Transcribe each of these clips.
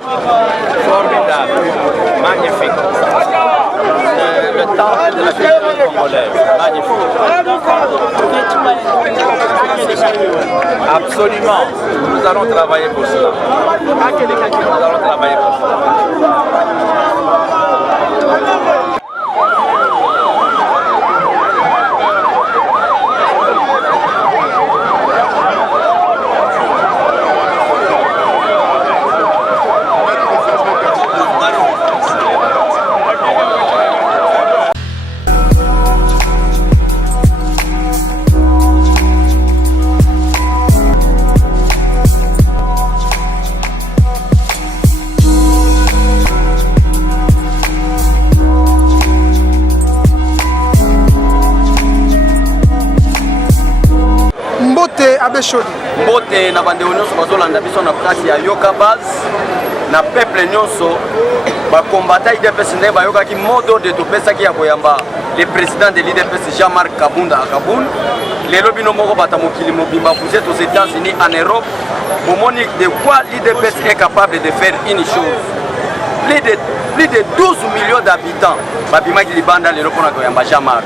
Formidable, magnifique. Le temps de la culture congolaise, magnifique. Absolument, nous allons travailler pour cela. Nous allons travailler pour cela. Mbote na bande nyonso bazolanda biso na place ya Yoka Base na peuple nyonso bakombata IDPS nde bayokaki modo de topesaki ya koyamba le président de l'IDPS Jean-Marc Kabunda Kaboul lelo bino moko bata mokili mobimba vous êtes aux États-Unis en Europe bomoni de quoi l'IDPS est capable de faire une chose plus de 12 millions d'habitants babimaki libanda lelo pona koyamba Jean-Marc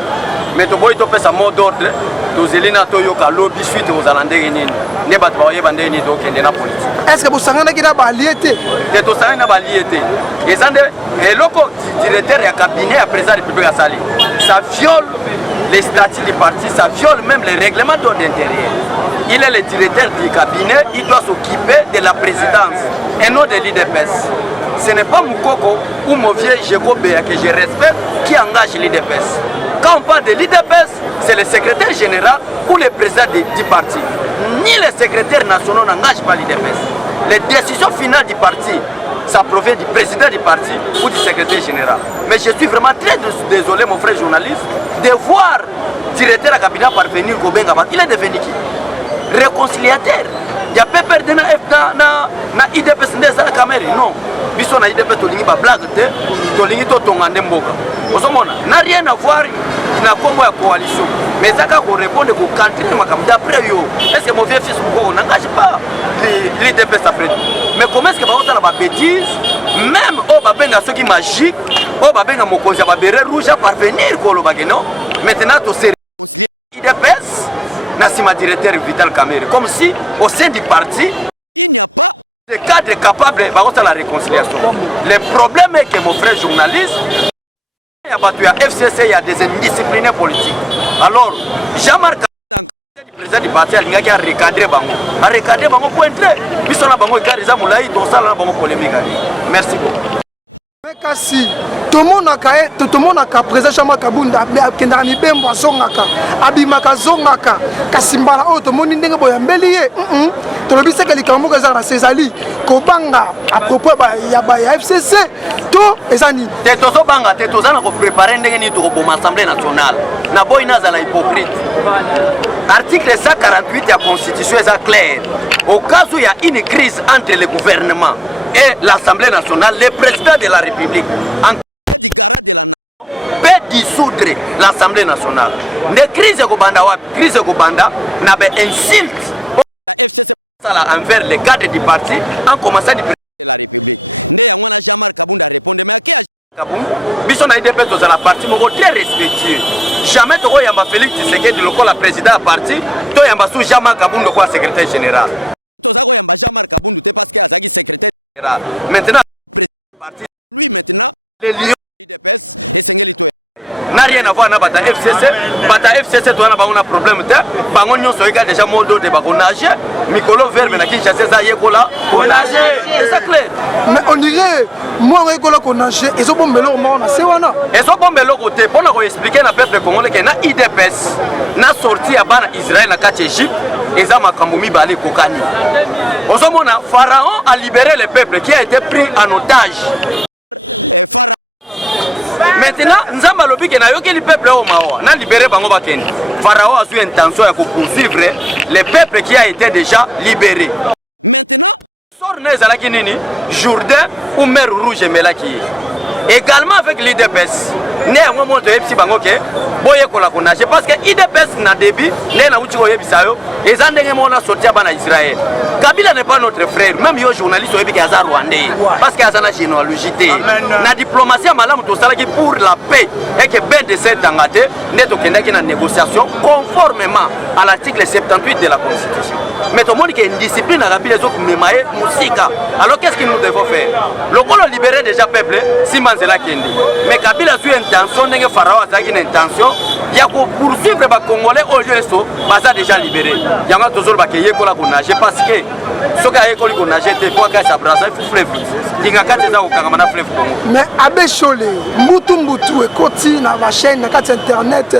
mais toboyi topesa mot d'ordre tozelina toyoka lobby suite aux alandés nini ne bato bayeba ndeni tokende na politique. Est-ce que vous savez que na baliété de to savez na baliété ezande eloko directeur ya cabinet ya président de la République asali ça viole les statuts du parti, ça viole même les règlements d'ordre intérieur. Il est le directeur du cabinet, il doit s'occuper de la présidence et non de l'IDPS. Ce n'est pas Moukoko ou mon vieux Jekobea que je respecte qui engage l'IDPS. Quand on parle de l'IDPS, c'est le secrétaire général ou le président du parti. Ni les secrétaires nationaux n'engagent pas l'IDPS. Les décisions finales du parti, ça provient du président du parti ou du secrétaire général. Mais je suis vraiment très désolé, mon frère journaliste, de voir le directeur à cabinet parvenir au Benga. Il est devenu qui? Réconciliateur. Il n'y a pas perdu na IDPS à la caméra. Non. Biso na IDPS tolingi ba blague te, tolingi to tongande mboka. Osomona, n'a rien à voir na combo ya coalition. Mais ça qu'on répondre au canton d'après yo. Est-ce que mon vieux fils Moko n'engage pas l'IDPS après? Mais comment est-ce que va faire la bêtise? Même au babenga ceux qui magique, au babenga mokonzi ba beret rouge à parvenir kolo bageno. Maintenant to se réconcilier IDPS na sima directeur Vital Kamerhe comme si au sein du parti il n'y a pas de cadre capable de la réconciliation. Le problème est que mon frère journaliste, il y a FCC, il y a des indisciplinés politiques. Alors, Jean-Marc, le président du parti, il a recadré Bango. A recadré Bango pour entrer. Puis on a Bango et Gariza Moulaï, donc ça, on a polémique. Merci beaucoup. Kasi tout le monde a présent Jean-Marc Kabunda kendana mibembo azongaka abimaka zongaka kasimbala oyo tomoni ndenge boyambeli ye tolobisaka likambo eza na Césali kobanga à propos ya FCC to ezani te tozobanga te tozana ko préparer ndenge ni to boma assemblée nationale na boy nazala hypocrite. Article 148 de la Constitution est clair. Au cas où il y a une crise entre le gouvernement et l'Assemblée nationale, le président de la République, en cas du garant de la nation, peut dissoudre l'Assemblée nationale. Les crises de Kobanda n'avaient insulte la FCC envers les cadres du parti en commençant du président de la République. Né à moi, Jean-Marc Kabunda répondait, mais à qui a Kabunda? Bison a été dans la partie très respectueux. Jamais tu vois Félix Tshisekedi le président du parti, tu vois sous Jean-Marc Kabunda quoi secrétaire général. Tu vois Jean-Marc Kabunda parce qu'il est secrétaire général. Maintenant président du parti, lui maintenant les lions de l'IDPS et Sengelito. N'a rien à voir avec la FCC. La FCC, tu as un problème. Bango nyonso eka déjà modo de bagonage. Mikolo verbe na Kinshasa ça yekola konage. C'est ça clair. Mais on dirait moi on yekola konage. Ils ont bombé l'eau on a c'est wana. Ils ont bombé l'eau côté pour nous expliquer na peuple congolais que na IDPS na sorti à bana Israël na kati Égypte et ça makambo mibale kokani. Osomona Pharaon a libéré le peuple qui a été pris en otage. Pharaon maintenant, nous avons lobby que le peuple a libéré Bango Bakeni. Pharaon a eu intention de poursuivre le peuple qui a été déjà libéré. Maintenant, sort Jourdain ou mer rouge Melaki. également avec l'IDPS. Néanmoins, je suis nager parce que l'IDPS n'a débit, et Zandeng sorti à Israël. Kabila n'est pas notre frère, même les journalistes qui sont rwandais, parce qu'il y a une généalogie. La diplomatie pour la paix et que ben de cette angate n'est une négociation conformément à l'article 78 de la Constitution. Mais tout le monde qui a une discipline à la les autres musica. Alors qu'est-ce que nous devons faire? Le Colo libérer déjà peuple, si Manzela Kendi. Mais Kabila a une intention, n'est Pharaon a une intention, il y a pour poursuivre les Congolais au lieu de ça, bah déjà libéré. Il y a toujours des gens qui ont nagé parce que ceux qui ont nagé, c'est pour qu'ils s'abrassent, il faut fleuve. Il y a 4 ans au Kangamana fleuve. Mais Abbé Cholé, Moutou et Koti, dans la chaîne, dans internet,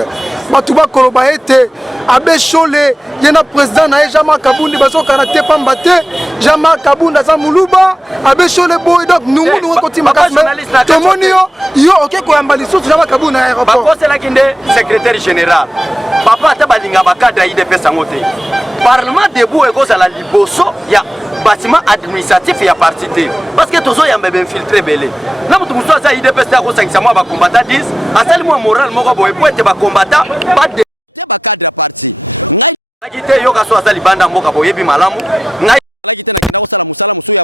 Matouba Kolobaete, Abbé Cholé, il y a un président, Jean-Marc Kabound, Bazo Karate Pambate, Jean-Marc Kabound, Azamoulouba, Abbé Cholé Boy, donc nous, nous, Koti Makasme, tout le monde, il y a ok, quoi, Jean-Marc Kabound à l'aéroport. Papa, c'est là qu'il est secrétaire général. Papa, tu as dit que IDP Sangote. Parlement debout et cause à la Liboso, il y a bâtiment administratif et il y a parti. Parce que tous les gens sont infiltrés. Là, tu as dit que IDP Sangote va combattre 10, à celle moi moral, moi, je vais combattre, pas de cadre parti. La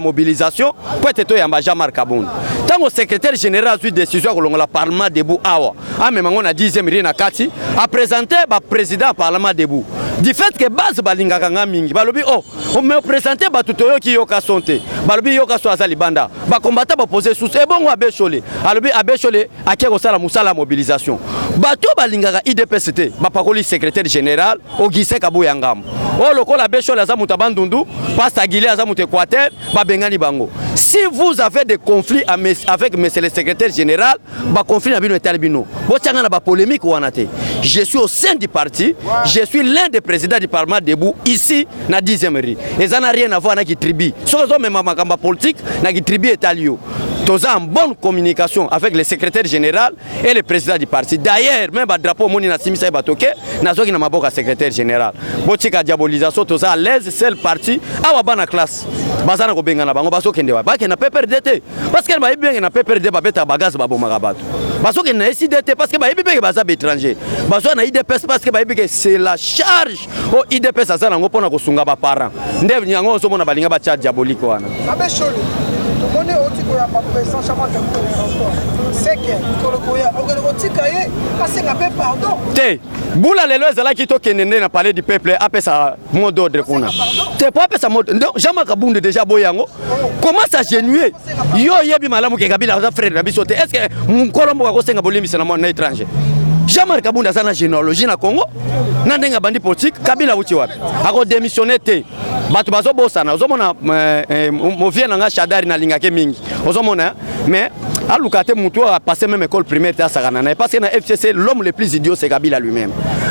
mobilisation pour être Jean-Marc Kabound. Tant que secrétaire général a eu décision que le Parlement debout a même on a 10e rien à Kati a présenté le président Parlement debout. Du fait que base balinga kanga mingi balobi oh on me présenter ba tutoyo ki yoka sonte balobi yoka so azali banda ba combattant ba poser sous et bon Abbé Cholé alobi Abbé Cholé akeko sala musala mobilisation bato balinga ka IDPST ba pakoli secrétaire général Ogise Kabuya Ngambo oh lokola Abbé Cholé aza muta bandundu pasta Guilé aza muta Équateur ba bengani bango. Si vous avez des conflits avec monsieur le secrétaire général, bah conflit na bino etalbino. Bochanga na ba polémique wanate. Je suis au sein du parti, je suis l'un des présidents du Parlement debout ici na 10e rue. Et ça n'a rien à voir avec qui tribu. Sur les hommes makamba politique na qui tribu etalio. Tous en bonne communication avec le secrétaire général et le président du parti. D'ailleurs, même le drapeau moni na simisa e batoke na zoki na maboka secrétaire général. Bochika diabolisation tous à l'aise c'est le parti awa bana classe. Bazana ko bengana bango baso kende wa. Baki na PPRD parce que ba bien na PPRD ba beta bagaz ba bomaka bato. Baso ke na SIDT parce que ba ibi baza étranger. Baso na IDPS parce que ba ibi c'est la charge au IDPS azana ngo pona ko sunga ba parents. Ndev nyango so mona balinga ba cha diabolique wana. Abbé Cholé. On est au Tikoya, président Jean-Marc Kabound. C'est que Kolokoya, on est au Tikaye, parce qu'il n'y a pas pardon. Té, Boula Lelo Zala qui toque n'a parlé du peuple, après ça, mot d'ordre. T'es pas après ça, Jean-Marc Kabound déjà boyango. Comment ça genuer? Yo yebi malamu ke Kabila za frère Rabi sauté. Est-ce que mon Colombo a conseillé Bolimi c'est un étranger? Jean-Marc Kabound a sa généalogie na Congo. Nandenga bandi politique, Kabila uti wapi? Ako démissionné té. Batu bazo bosana ozomona mo vient nga Shadari na lingake mingi ozomona mais alukate mutu a passé même école primaire ta sakana parce que na FCC l'homme le plus idiot c'est Kabila lui-même.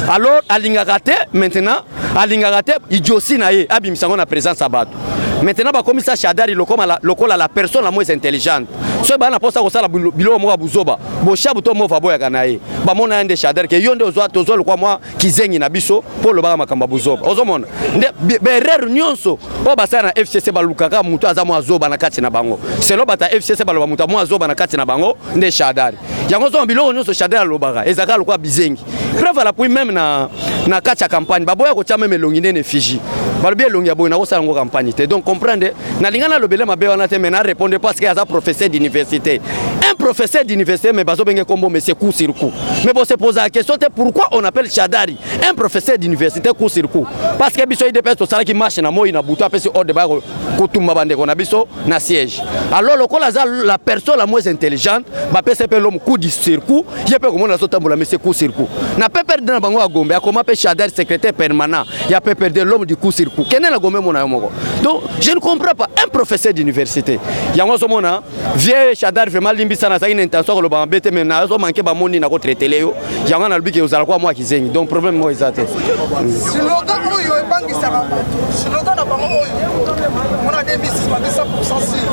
Alors alingakate maintenant alingakate idiotie na ye abimisango na présence à batu. Maintenant ba commissaire Shadari lokola la personne la moins intelligente. So ba na posa ko sala bilo mo buzoba bo shabu to mo fa boya kana ye ba mona ende Shadari ke yonde ozwa tozo kwa moi kizengi na biso pour le ba makamba buzoba ozomona berere nyonso o basana FCC balukaka mutu azamu azoba na kati na bango selo bata FCC baloba mutu amu azoba na kati na bango nde Shadari yango zo bilo nyonso Shadari lobaka ezaka lokwa bizengi preuve la puis même na kati ya campagne baboya ko tia même longine ne Fiji balobi elongi aboy na ko sala ngo campagne te donc comprendre na lingana lobele mabe wana te mais na répondre parce que aza professeur d'université un professeur d'université mais bazo benge kombo mais c'est coup sur coup mais bon se poser la question pourquoi on appelle Shadari un professeur d'université coup sur coup parce que biso IDPS to sala ki marche na moi na butu apesi ordre ba ko tumba bande ko na biso na siège alors lokola za la personne la moins intelligente ba pese pe l'homme coup sur coup je peux comment na sotambola mais c'est coup sur coup na pe perdre na bango a Gombe a comment pe Shadari secrétaire permanent il a pe perdre l'homme du coup sur coup kenel la Gombe mona yomoko donc je ne comprends pas un professeur d'université yango so mona vieux Shadari vraiment limbisa na sa une intention ko lo ba mbete mais na so manquer ba moni na ko traiter leo yango na lubiki uzala kwa moi kizengi donc problème moi ezate slogan oyo ebangisa ba slogan na bango oyo on a 2006 100% sûr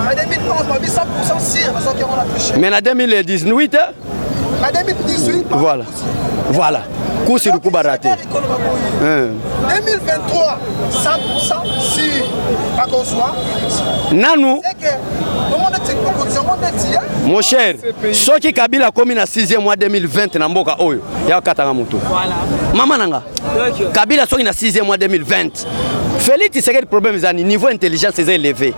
en 2011 100% sûr mais en 2018 en 2018 voilà voilà coup sur coup baraté 2023 100% sûr à cause nanu Mon cher, ceux qui Kabila commis na 6e mois 2020 na mboka oyo ya katanga mutu. Maman nanga. Kabila soki na 6e mois 2020. Félix Tshisekedi problème zani niveau intelligence est élevé.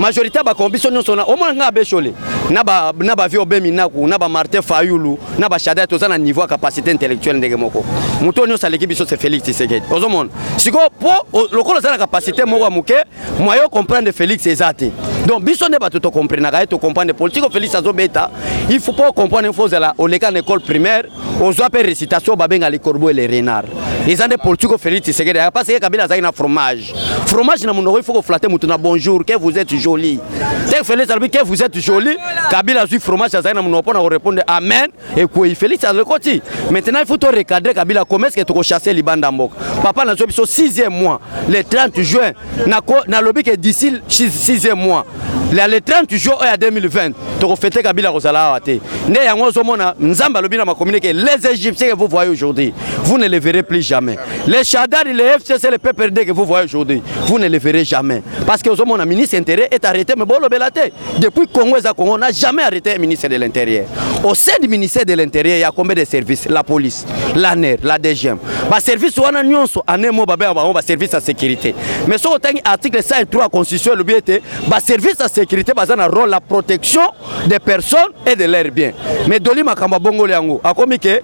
Majorité ba kombiso nyonso na omona nga bechole na ba vie obemi naku na ba Martin Fayulu na ba Shada to na niveau capacité intellectuelle ndenge moko. Muto nyonso l'équipe biso c'est Félix Tshisekedi. Ozomona. Siko po lokolo za na capacité moko muke moyo comprendre Félix ezate. Donc biso ne ba to comprendre ka to comprendre politique Félix azobeta, il faut pas comprendre info zala au l'école école primaire, aux appels récitation ba benga les corbeaux et les renards. Les ans de politique Félix Tshisekedi parce que Kabila za na fromage. Fromage na mundo il faut flatter muto na bonjour que vous êtes joli. Dès Félix a dit que vous êtes joli, Kabila a dit fromage ça na mundo pour répondre amen et quoi Félix a le côté. Maintenant il faut te recadrer Kabila comment est-ce que tu chasser Libanda Mbok. Papa na zo 6e mois le 30 juin na lobby que d'ici 6e mois le 30 juin à 2020 tu refaites Kabila Rosala Wate. Né yango zomona nzamba lobby na ma communiqué les Égyptiens que vous voyez aujourd'hui, vous ne les verrez plus jamais. Les Chadar, les FCC, les PPRD que vous voyez aujourd'hui, vous ne les verrez jamais. Parce que le ministre de l'Intérieur est arrêté, mais bon, le Belate. Depuis Congo, on n'a jamais arrêté le ministre de l'Intérieur. Au sein du ministère de l'Intérieur, il y a combien de services? La police, la NER, la DGM. Le service, on a un service à sécurité. Mais sur l'article 103 de la Constitution, le service à sécurité, c'est un rôle la protection des personnes et de leurs biens. Mais Doli Makamba Bongo Liango, a commis que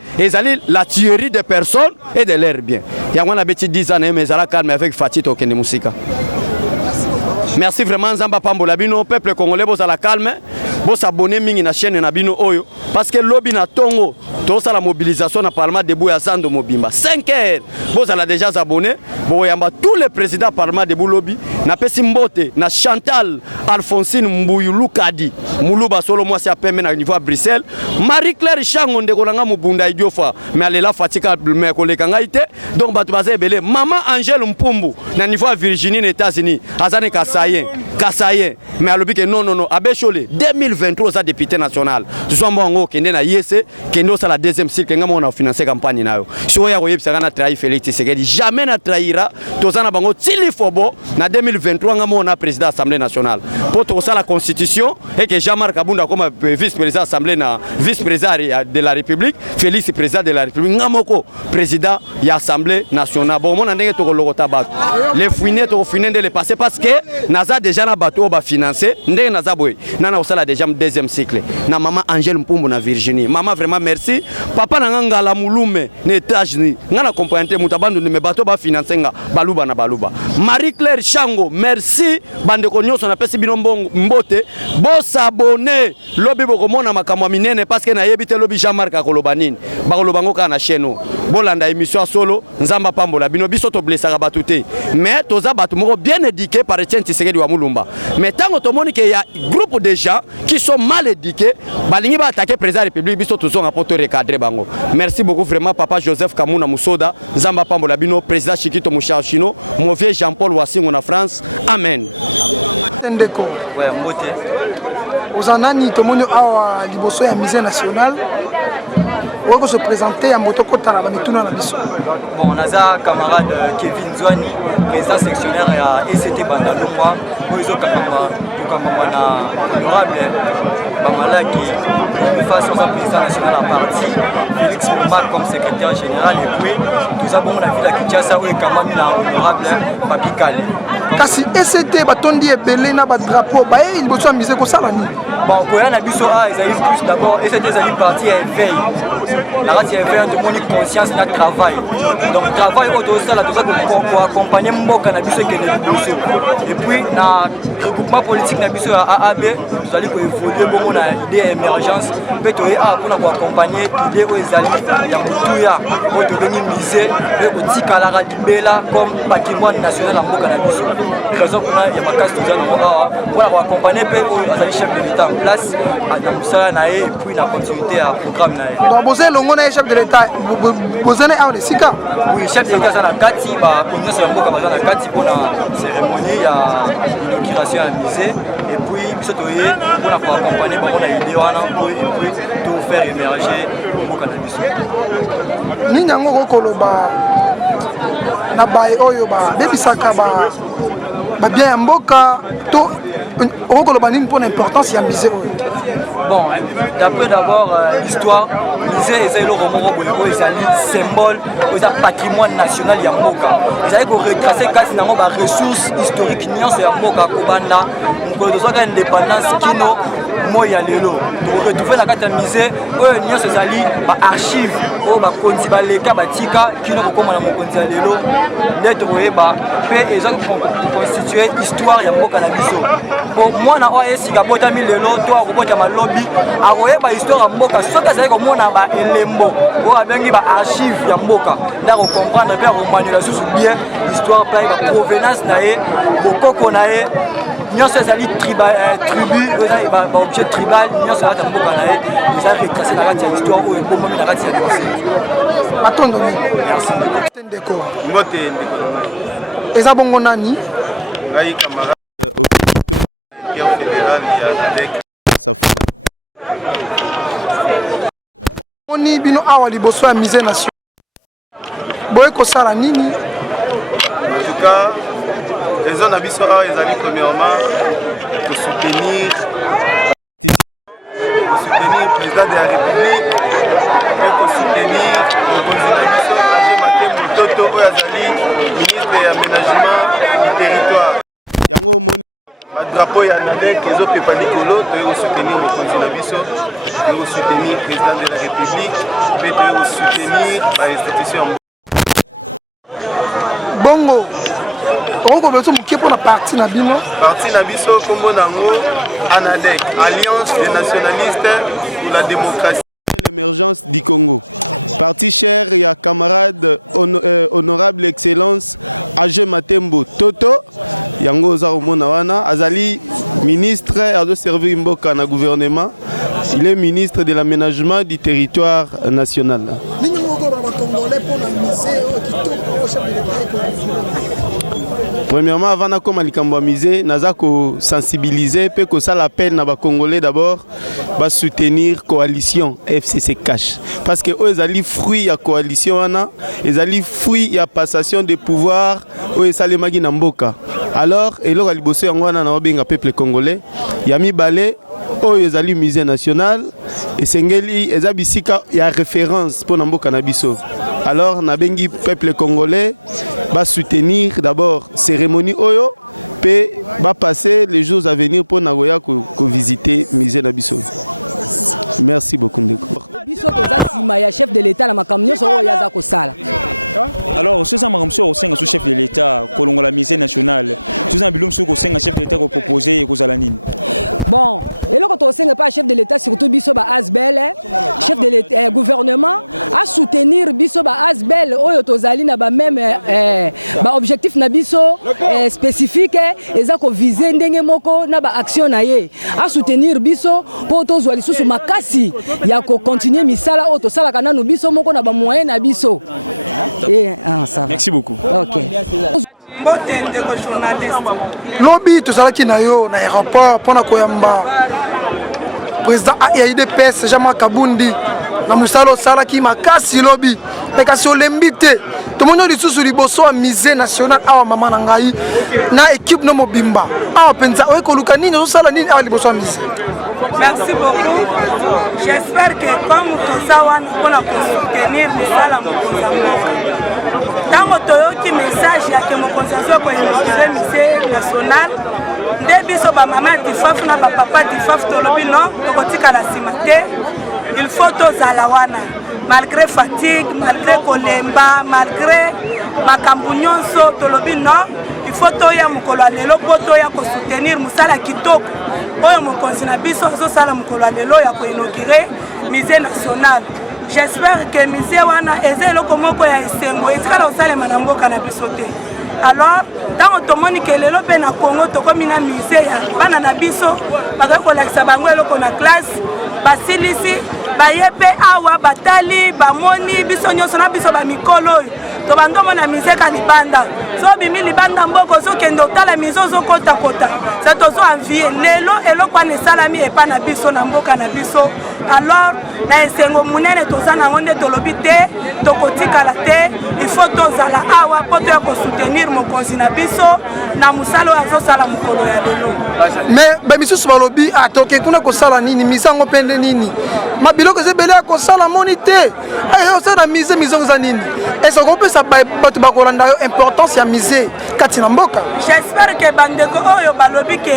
la tuerie des personnes et de leurs biens. Il y a un petit 10 ans, mais ça calme avec Fatih Tokende Moussika. Merci vraiment Nzamba Pambola bino peuple congolais boza la calme bo s'abonner mingi na chaîne na bino oyo parce que lobby na tongo to ça la mobilisation na parlement de Bouya Sando Mobimba 5 heures boza la déjà abonné bo yamba tous les présidents parlement de lobby na pesi mbote na Chantal Alphonsine Mbuyulu Kadi Muluba solo moi c'est à peine na niveau à Bruxelles Marie-Claire Chango ndeko nanga mubunda idiofa mais elle la fatika mais koleka ngaite donc batu baza belé maman Angèle Mpumbu na niveau à Virginie aux États-Unis azane Kassaye mais alobi que non abechole 2023 za député national zo mbongo kende na yese kende ça la deuxième cycle ngamo on a financé campagne nayo so ya koyebisa kana trahi Félix Tshisekedi jamais na trahira tozana bango tili fobo na 2023 ngamo on a président assemblée nationale pour tout ça la constitution et que Jean-Marc Kabunda comme vice-président assemblée na vice-président de la République Félix président de la République ngamoko président ya assemblée nationale bon mon ndenge to kolokota bato les fouiner to fouiner de les passer parce que naza déjà na bateau ba financer ndenge naza boy nana osala déjà deuxième cycle na maman Angèle Mpumbu na Virginie maman vraiment merci papa na ngala mulume na États-Unis ngana comprendre mutabando me bateau ba financer nga baluba na baluba Marie-Claire Chango merci bande ko nyonso na pesi bino mbote bo s'abonner lobi boko mona makamwa minene parce que na yebite lobi Jean-Marc Akolobanine ba kolobango kana chaîne bolanda émission solo Nzamba Pambola bino biso to blessara batuté mais toza batu moko bien éduqué par Etienne Tshisekedi wa Mulumba mais tant que moni que y a groupe de gens qui sont mal éduqués balingi ba attaquer président de la République biso tozo nga poto recadrer bango merci beaucoup vraiment papa Joseph Kamuna Musoda Nzamba Pambola bino président Chikito Mushashino mon vieux Jean-Paul Wassingo na France amen Ndeko ouais mbote ozanani tomoni awa liboso ya musée national on se présenter à Motokota la Bamituna na biso. Bon, on a un camarade Kevin Zouani, président sectionnaire à ECT Bandalungwa, Moïse Kamama, honorable Bamala qui face au président national à parti, Félix Moumar comme secrétaire général et puis tout ça bon la ville à Kinshasa où est Kamami honorable Papi Kale. Kasi ECT batondi ebele na ba drapeau ba il boso amuser ko sala ni. Bon, pour un abisso a ils plus d'abord ECT est parti à éveil. La radio est un de conscience et de travail. Donc, le travail pour accompagner Mboka na biso et puis, le regroupement politique na biso à AB, nous allons évoluer bon na idée émergence, peut-être pour accompagner l'idée aux alliés, il y a Moutuya, pour devenir misé, et aussi Kalara Libela comme patrimoine national à Mboka na biso. Raison pour il y a ma casse pour accompagner les chefs de l'État en place, à Moussa Naé et puis la continuité à programme Naé. Longo na chef de l'État bozana a le sika oui chef de l'État na kati ba konyo sa mboka bazana kati pona cérémonie ya inauguration à musée et puis biso toye pona ko accompagner ba na idée wana et puis tout faire émerger mboka na biso ni nyango ko koloba na bae oyo ba bebisaka ba bien ya mboka to okoloba nini mpona importance ya musée oyo? Bon, d'après d'abord l'histoire, musée est le roman c'est symbole, c'est patrimoine national ya mboka. Ils avaient retracé kasi nango ba ressources historiques nyonso ya mboka kobanda mokolo tozwaka indépendance kino moya lelo. Donc retrouver la carte musée oyo nyonso ezali ba archive oyo bakonzi baleka batika kino kokoma na mokonzi ya lelo nde tokoyeba mpe eza constituer histoire ya mboka na biso. Bon mwana oyo esika botami lelo to akobota malobi akoyeba histoire ya mboka soki azali komona ba elembo oyo abengi ba archive ya mboka nde akokomprendre mpe akomanela susu bien histoire mpe ba provenance na ye bokoko na ye nyonso ezali tribu ezali baobjet tribal nyonso ezalaka mboka na ye ezali retracé na kati ya histoire oyo ekomomi na kati ya dossier. Matondo nini? Merci. Ndeko. Mbote ndeko. Eza bongo nani? Ngai camarade au fédéral ya DEC Safuna. Oni bino awa liboso ya musée national. Boye kosala nini? En tout cas, raison na biso awa ezali premièrement de soutenir le président de la République et pour soutenir le président Agé Matembo Toto oyo azali ministre ya aménagement du territoire. Yango moni drapeau ya NADEC ezopepa likolo toyei soutenir mokonzi na biso toyei soutenir président de la République mpe toyei soutenir bainstitution bongo okobeso mokie mpona parti na bino. Parti na biso kombo nango ANADEC, Alliance des nationalistes pour la démocratie et l'émergence du Congo. Parti cher ya camarade honorable excellence Agé Matembo Toto yango oza komona wana azali ministre azo servir mboka na gouvernement. Il est ministre de l'aménagement du territoire national. Premièrement, avant de commencer, nous avons sensibilisé et la peine na Congolais d'abord va soutenir la coalition FCC Cash. Parce que eux ont fruit de la coalition, ils ont fruit de la passation de pouvoir au Salemagi Namboka. Alors, et là, il bosse en le peuple congolais. Il y a mis balai au musée national et Sengeli il y a référence pour Namboka Nabiso. Alors, le peuple congolais va soutenir d'abord la cérémonie Oyo, puis va passer les jours à venir pour Nagoya visiter le musée Nabiso. Merci beaucoup. Chef de l'État, alors, ce que au sein du chef de l'État, la musée nationale, tout un bilum sur chef de l'État proposé et bon, et là quand on sait pas chef de l'État, surtout Bissoba Asbel, chef de l'État, gouvernement, à soutenir Bissoba Asbel, Oyotozali n'a pas même objectif na biso spécifique, et ça qu'on vise ndenge moko n'a pas action naie, à soutenir Bisso pour tozwali sous makasi, il y a qu'on continue misala auto sala kana no Bisso moko na ba moyen na Bisso. Et ça va. Merci beaucoup. OK. Lobby tozalaki na yo na aéroport mpona koyamba président ya UDPS Jean-Marc Kabundi na musala osalaki makasi lobby mpe kasi olembi te tomoni lisusu liboso ya musée national awa mama na ngai na équipe no mobimba awa mpenza oye koluka nini ozosala nini awa liboso ya musée. Merci beaucoup. J'espère que comme Tozawan, on a soutenir les salles dans notre message, il y a que mon consensus pour le musée national. Début sur ma maman Tifaf, na papa Tifaf, tolobi non, tokotika la simate. Il faut Tozalawana. Malgré fatigue, malgré kolemba, malgré makambunyon so tolobi non, il faut toya mukolo lelo poto ya ko soutenir musala kitoko. Oyo mokonzi na biso azosala mukolo lelo ya ko inaugurer musée national. J'espère que musée wana eza eloko moko ya esengo etikala osalema na mboka na biso te. Alors, tant tomoni ke lelo pe na Congo tokomi na musée ya bana na biso bakako kolakisa bango eloko na classe basilisi bayepe awa batali bamoni biso nyonso na biso ba mikolo tobandomona musée ka libanda so bimi libanda mboko ozokende otala musée ozokotakota se tozo envie lelo eloko wana esalami epa na biso na mboka na biso alors na esengo munene toza nango nde tolobi te tokotikala te il faut tozala awa mpo toya kosoutenir mokonzi na biso na mosala oyo azosala mokolo ya lelo. mais bamisusu balobi toke kuna kosala nini misango pende nini mabiloko eza ebele ya kosala moni te osala na mise eza nini ese okopesa bato bakolanda yo importance ya mise kati na mboka. J'espère que bandeko oyo balobi ke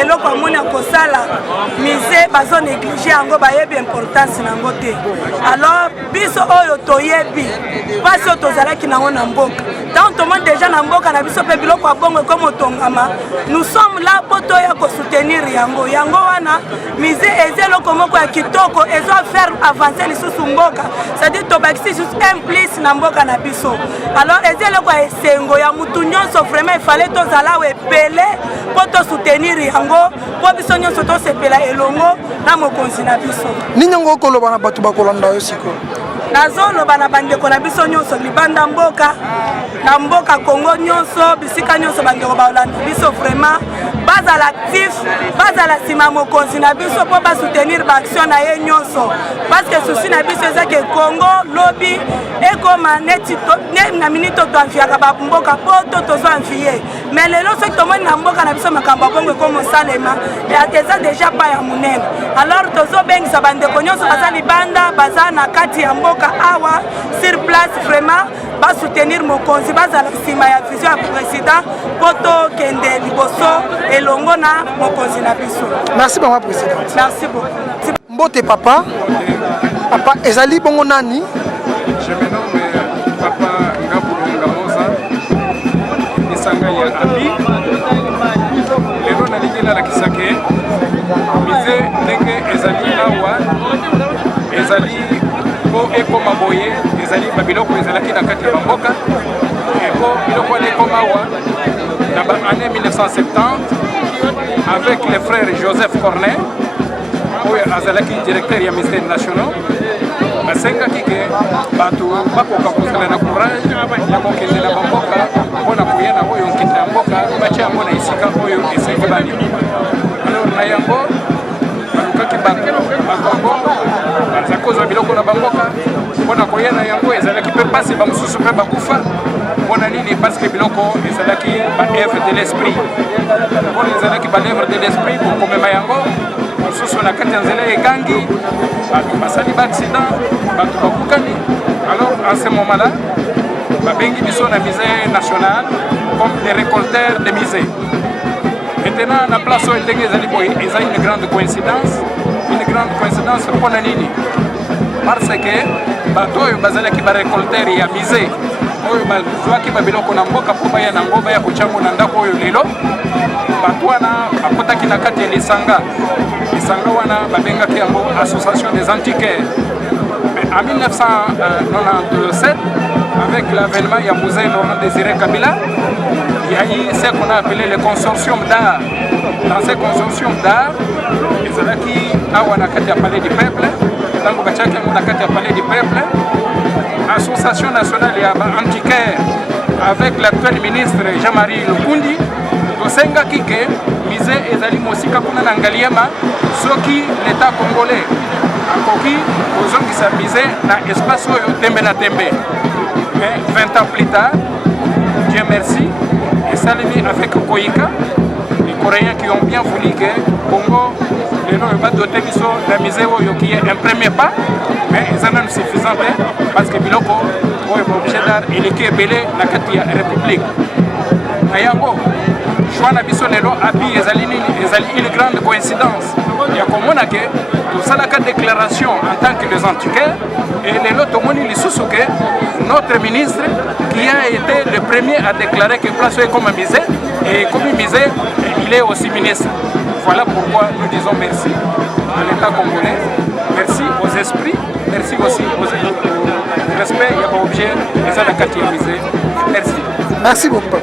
eloko amoni ya kosala mise bazonéglige yango bayebi importance nango te. Alors biso oyo toyebi pasi oyo tozalaki nango na mboka donc tomoni déjà na mboka na biso mpe biloko ya bongo ekoma otongama nous sommes là mpo toya kosoutenir yango wana mise eza eloko moko ya kitoko ezofaire avancer lisusu mboka c'est-à-dire tobakisi lisusu implice na mboka na biso. Alors eza eloko ya esengo ya mutu nyonso vraiment ifale tozala awa epele mpo tosoutenir yango mpo biso nyonso tosepela elongo na mokonzi na biso. Nini yango okoloba na bato bakolanda yo sikoyo? Nazoloba na bandeko na biso nyonso libanda mboka na mboka Congo nyonso bisika nyonso bandeko baolanda biso vraiment bazala actif bazala nsima mokonzi na biso mpo basoutenir baaction na ye nyonso parce que susi na biso eza ke Congo lobi ekoma neti na minute toanfiaka bamboka mpo tozoanfie mais lelo soki tomoni na mboka na biso makambo ya bongo ekoma osalema eza déjà pa ya monene. Alors tozobengisa bandeko nyonso baza libanda baza na kati ya mboka awa sur place vraiment basoutenir mokonzi bazala nsima ya vision ya président mpo tokende liboso elongo na mokonzi na biso. Merci mama président. Merci beaucoup. Mbote papa ezali bongo nani? Je me nomme Papa Ngabulu Ngamoza Nisanga ya Abi. Lelo nalingi nalakisa ke mise ndenge ezali awa ezali po ekoma boye ezali babiloko ezalaki na kati ya bamboka eko biloko wana ekoma awa na baannée 1970 avec les frères Joseph Cornet oyo azalaki directeur ya ministère national basengaki ke bato bakoka kozala na courage ya kokende na bamboka mpona koya na oyo nkita ya mboka batia yango na esika oyo esengi bani. Alors na yango balukaki bato yango baza kozwa biloko na bamboka mpona koya na yango ezalaki mpe mpasi bamosusu mpe bakufa mpona nini parce que biloko ezalaki baœuvre de l'esprit mpona ezalaki baœuvre de l'esprit kokomema yango mosusu na kati ya nzela egangi bato basali baaccident bato bakukani. Alors en ce moment là babengi biso na musée national comme des récolteurs de musée. Maintenant na place oyo ndenge ezali boye eza une grande coïncidence mpona nini parce que bato oyo bazalaki barécolteur ya musée oyo bazwaki babiloko na mboka mpo baya nango baya kotyango na ndako oyo lelo bato wana bakotaki na kati ya lisanga wana babengaki yango association des antiquaires. Mais en 1997 avec l'avènement ya musée Laurent Désiré Kabila il y a eu ce qu'on a appelé le consortium d'art. Dans ce consortium d'art ezalaki awa na kati ya palais du peuple ntango batiaki yango na kati ya palais du peuple association nationale ya baantiquaire avec l'actuel ministre Jean-Marie Lukundi tosengaki ke musée ezali mosika kuna na ngaliema soki l'état congolais akoki kozongisa musée na espace oyo tembe na tembe. Mais 20 ans plus tard Dieu merci esalemi avec Koika les Coréens qui ont bien voulu que Congo lelo va doter biso la musée oyo qui est un premier pas mais ils en ont suffisant parce que biloko oyo objet d'art eleki ebele na kati ya république na yango choix na biso lelo abi ezali une grande coïncidence ya komona ke tosalaka déclaration en tant que les antiquaires et lelo tomoni lisusu ke notre ministre qui a été le premier à déclarer que place est comme un musée et comme un musée il est aussi ministre. Voilà pourquoi nous disons merci à l'État congolais, merci aux esprits, merci aussi au respect et aux objets des musées. Merci. Merci beaucoup.